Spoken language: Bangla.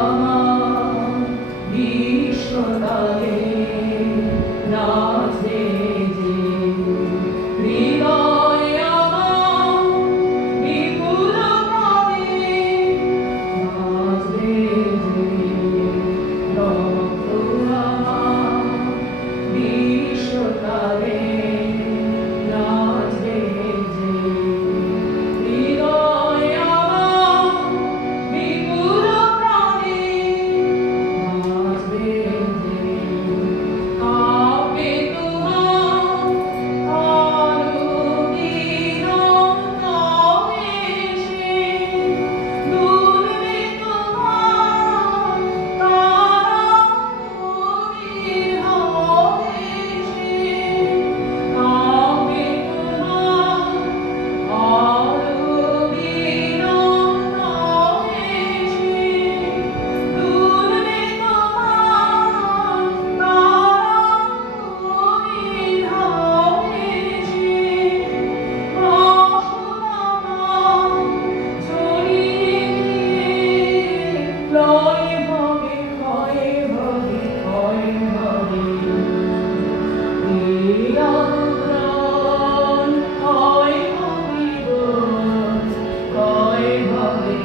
আমার বিশ্বকালে নাচে যে হৃদয় আমার বিপুল প্রাণে নাচে যে রক্ত আমার বিশ্বকালে নাচে যে হৃদয় আমার বিপুল প্রাণে নাচে যে কাঁপে তোমার আলোকিত এসে দুলবে তোমার তারামণির আবেশে কাঁপে তোমার আলোকিত এসে দুলবে তোমার তারামণির আবেশে বাসনা ছড়িয়ে লয় হবে ক্ষয় হবে ক্ষয় হবে এই আলোড়ন ক্ষয় হবে গো ক্ষয় হবে